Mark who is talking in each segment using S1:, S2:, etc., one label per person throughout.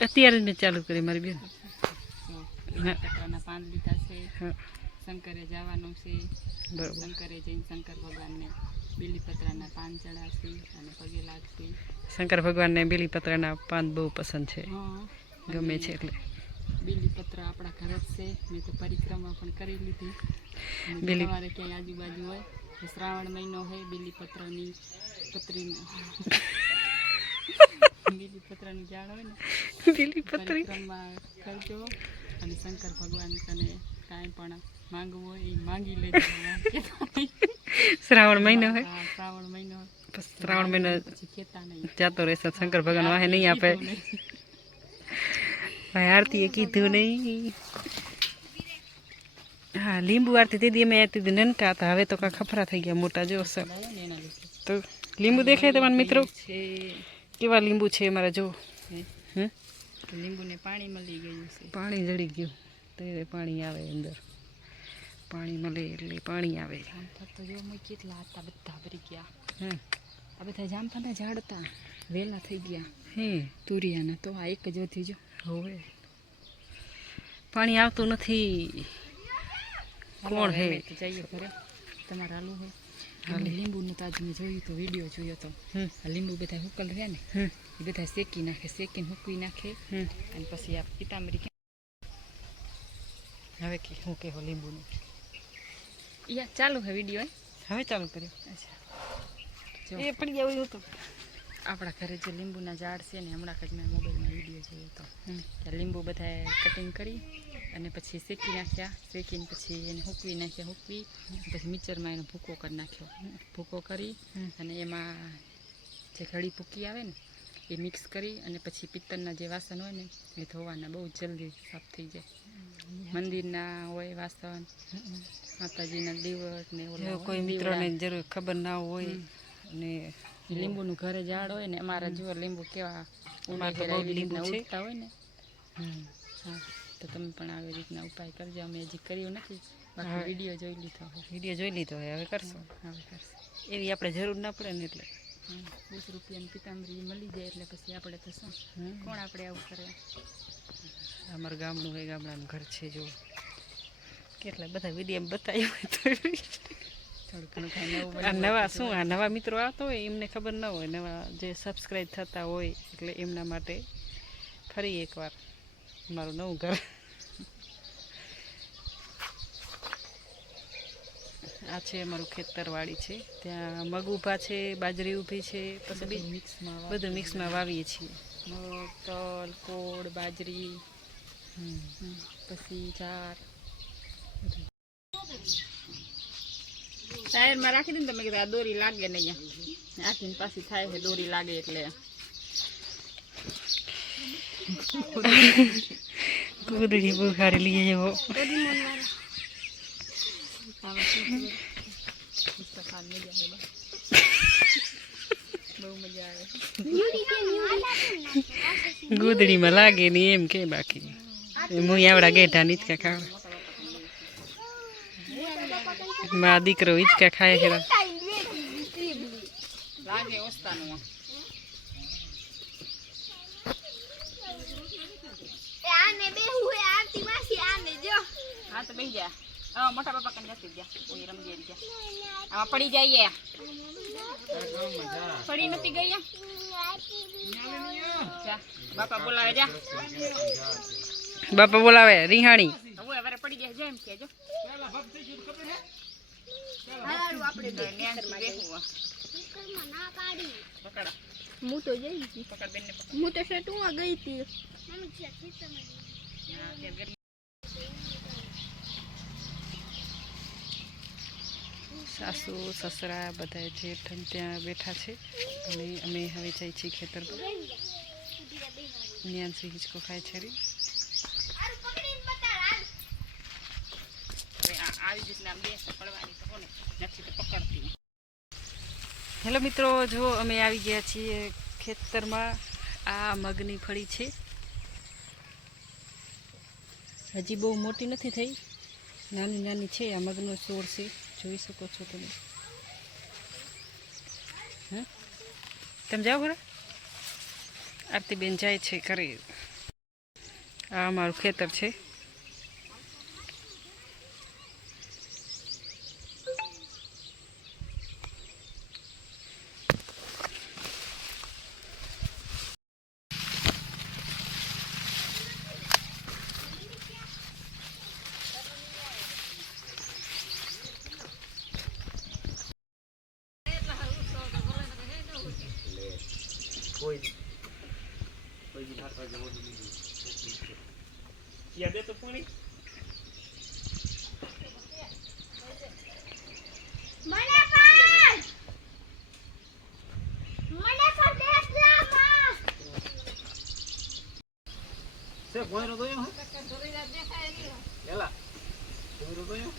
S1: અત્યારે જ મેં ચાલુ કરી મારી બેન.
S2: પાંચ લીધા છે શંકરે જવાનું છે શંકરે જઈને શંકર ભગવાનને બીલીપત્રાના પાન ચડાવશે અને પગે લાગશે
S1: શંકર ભગવાનને બીલીપત્રાના પાન બહુ પસંદ છે.
S2: હા.
S1: ગમે છે એટલે.
S2: બીલીપત્ર આપણા ઘરે જ છે. મેં તો પરિક્રમા પણ કરી લીધી. મારે
S1: બીલી-
S2: તમારે ક્યાંય આજુબાજુ હોય શ્રાવણ મહિનો હોય બીલીપત્રની પત્રી બીલીપત્રની ઝાડ હોય ને કરજો અને શંકર ભગવાન તને કાંઈ પણ માંગવું હોય એ માંગી લેજો.
S1: શ્રાવણ મહિનો હોય.
S2: શ્રાવણ મહિનો
S1: શ્રાવણ મહિનો
S2: નહીં.
S1: જાતો રહેશે શંકર ભગવાન વાહે નહીં આપે. ભાઈ આરતીએ કીધું નહીં. હા લીંબુ આરતી દીદી અમે આરતી દી નનકા હતા હવે તો કાં ખફરા થઈ ગયા મોટા જો સર. તો લીંબુ દેખાય તમારા મિત્રો?
S2: છે.
S1: કેવા લીંબુ છે અમારા જો
S2: હે?
S1: હમ
S2: લીંબુને પાણી મળી ગયું છે.
S1: પાણી જડી ગયું. તો એ પાણી આવે અંદર. પાણી મળે એટલે પાણી આવે.
S2: જામફળ તો જો મેં કેટલા હતા બધા ભરી ગયા.
S1: હમ
S2: આ બધા જામફળના ઝાડ હતા વેલા થઈ ગયા.
S1: હે?
S2: તુરિયાના તો આ એક જ વધી જો.
S1: હોવે. પાણી આવતું નથી. કોણ હે?
S2: તો જઈએ ઘરે. તમારે હાલું હોય? હાલે લીંબુનું તો આજે મેં જોયું તો વીડિયો જોયો તો. લીંબુ બધા હુકલ રહે ને એ બધા શેકી નાખે શેકીને હુકવી નાખે અને પછી આ પિતાંબરી
S1: હવે કે હું કેવો લીંબુનું?
S2: યા ચાલુ હે વીડિયો
S1: હવે ચાલુ કર્યો?
S2: અચ્છા.
S1: એ પડી ગયા તો.
S2: આપણા ઘરે જે લીંબુના ઝાડ છે ને હમણાં જ મેં મોબાઈલમાં વીડિયો જોયો હતો લીંબુ બધા કટિંગ કરી અને પછી શેકી નાખ્યા શેકીને પછી એને હૂકવી નાખ્યા હૂકવી પછી મિક્સરમાં એનો ભૂકો કરી નાખ્યો. ભૂકો કરી અને એમાં જે ઘડી ભૂકી આવે ને એ મિક્સ કરી અને પછી પિત્તળના જે વાસણ હોય ને એ ધોવાના બહુ જલ્દી સાફ થઈ જાય. મંદિરના હોય વાસણ માતાજીના દિવસ ને
S1: કોઈ મિત્રોને જરૂર ખબર ના હોય અને
S2: લીંબુનું ઘરે ઝાડ હોય ને અમારા જુઓ લીંબુ કેવા ઉડતા હોય ને. હા. તો તમે પણ આવી રીતના ઉપાય કરજો. અમે હજી કર્યું નથી. બાકી વીડિયો જોઈ લીધો હોય
S1: વીડિયો જોઈ લીધો હોય હવે કરશો.
S2: હવે કરશે.
S1: એવી આપણે જરૂર ના પડે ને એટલે.
S2: વીસ રૂપિયાની પિતાંબરી મળી જાય એટલે પછી આપણે તો શું. કોણ આપણે આવું કરે?
S1: અમારું ગામનું હોય ગામડાનું ઘર છે જો કેટલા બધા વીડિયો બતાવ્યું હોય તો
S2: નવા
S1: શું આ નવા મિત્રો આવતા હોય એમને ખબર ન હોય. નવા જે સબસ્ક્રાઈબ થતા હોય એટલે એમના માટે ફરી એકવાર. મારું નવું ઘર. આ છે અમારું ખેતરવાડી છે. ત્યાં મગ ઊભા છે બાજરી ઊભી છે પછી બી
S2: મિક્સમાં
S1: બધું મિક્સમાં વાવીએ છીએ.
S2: મગ તલ કોળ બાજરી. પછી ચાર ટાયરમાં રાખી દે ને તમે કીધું આ દોરી લાગે ને અહીંયા. આખીને પાછી થાય છે દોરી લાગે એટલે.
S1: કુદડી બુખારી લઈએ જેવો ગુદડીમાં લાગે ને એમ કે બાકી હું આવડા ગેઠા ને હિંચકા ખાવ મા દીકરો હિંચકા ખાય હેરા
S2: લાગે ઓસ્તાનું આ. હા તો બેસી જા. હા મોટા બાપા કને જતી જા કોઈ રમજે જા આમાં પડી જઈએ. પડી નથી ગઈ બાપા બોલાવે જા.
S1: બાપા બોલાવે રિહાણી.
S2: હવે હવે પડી ગયા જેમ કે જો.
S3: હું. તો જઈ હતી
S2: પકડ બેનને પકડ.
S3: હું તો શેટુમાં ગઈ હતી.
S2: હા.
S1: સાસુ સસરા બધા જેઠ ત્યાં બેઠા છે. અને અમે હવે જઈએ છીએ ખેતર પર. ન્યાનસી હિંચકો ખાય છે હેલો મિત્રો જો અમે આવી ગયા છીએ ખેતરમાં. આ મગની ફળી છે. હજી બહુ મોટી નથી થઈ. નાની નાની છે આ મગનો છોડ છે. જોઈ શકો છો તમે. હે? તમે જાઓ ખરા આરતીબેન જાય છે ઘરે. આ અમારું ખેતર છે.
S4: યાદ તો પાણી
S3: મને પણ મને પણ દેશમાં
S5: છે ભોયરો તો એમ એલા ભોયરો તો એમ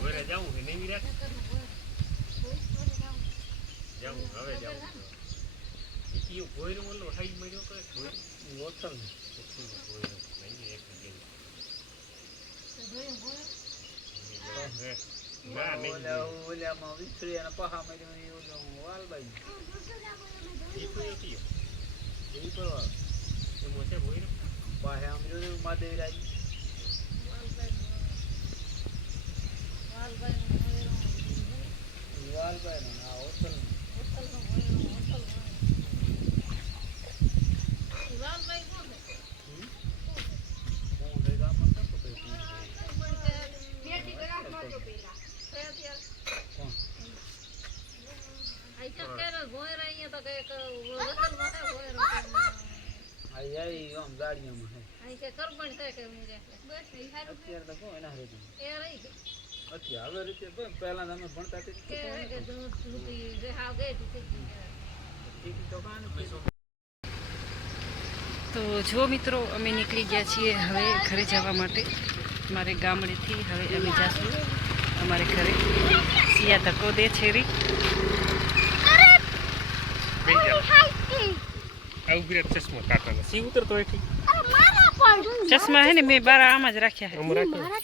S4: ઘરે જાવું કે નહીં વિરાટ જાવું હવે જાવું એ કયું ભોયરું ઓલો હાઈ મળ્યો કે ભોયરું?
S5: વોટલ
S4: ઓછું ભોયરું નહીં એક. ના.
S5: ઓલા ઓલામાં વિસરી અને પહા મળ્યો એ ઓલો વાલબાઈ
S4: ઈ તો એ ભોયરું.
S5: પાહે વાલબાઈ નો આ હોટલ હું થઈ ગામમાં તો કોઈ કોણ આઈ આઈ આમ ગાડીઓમાં હે અત્યારે તો કોઈ એના હારે અત્યારે હવે રીતે તો પહેલા તમે ભણતા તો
S1: જો મિત્રો અમે નીકળી ગયા છીએ હવે ઘરે જવા માટે. મારે ગામડેથી હવે અમે જાશું. અમારે ઘરે. સિયા ધક્કો દે છે રી
S4: આવું ચશ્મા કાઢવાના સી ઉતરતો એથી
S1: ચશ્મા હે ને મેં બારા આમાં જ રાખ્યા